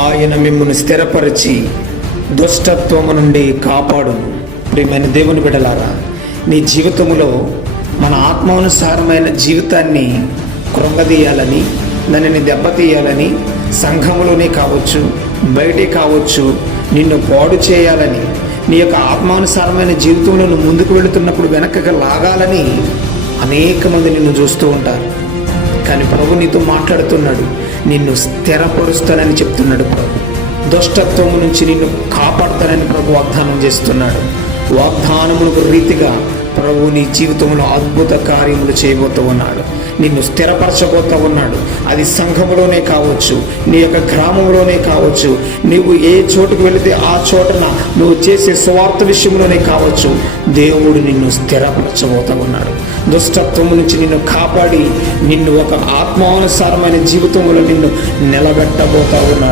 ఆయన మిమ్మల్ని స్థిరపరిచి దుష్టత్వము నుండి కాపాడును. ప్రియమైన దేవుని బిడ్డలారా, నీ జీవితంలో మన ఆత్మానుసారమైన జీవితాన్ని కృంగదీయాలని, దానిని దెబ్బతీయాలని, సంఘములోనే కావచ్చు బయటే కావచ్చు నిన్ను పాడు చేయాలని, నీ యొక్క ఆత్మానుసారమైన జీవితంలో నువ్వు ముందుకు వెళుతున్నప్పుడు వెనకగా లాగాలని అనేక మంది నిన్ను చూస్తూ ఉంటారు. కానీ ప్రభు నీతో మాట్లాడుతున్నాడు, నిన్ను స్థిరపరుస్తానని చెప్తున్నాడు ప్రభు. దుష్టత్వం నుంచి నిన్ను కాపాడుతానని ప్రభు వాగ్దానం చేస్తున్నాడు. వాగ్దానములకు రీతిగా ప్రభు నీ జీవితంలో అద్భుత కార్యములు చేయబోతూ ఉన్నాడు. నిన్ను స్థిరపరచబోతూ ఉన్నాడు. అది సంఘములోనే కావచ్చు, నీ యొక్క గ్రామంలోనే కావచ్చు, నీవు ఏ చోటుకు వెళితే ఆ చోటన నువ్వు చేసే స్వార్థ విషయంలోనే కావచ్చు, దేవుడు నిన్ను స్థిరపరచబోతూ ఉన్నాడు. దుష్టత్వం నుంచి నిన్ను కాపాడి నిన్ను ఒక ఆత్మానుసారమైన జీవితంలో నిన్ను నిలబెట్టబోతూ ఉన్నాడు.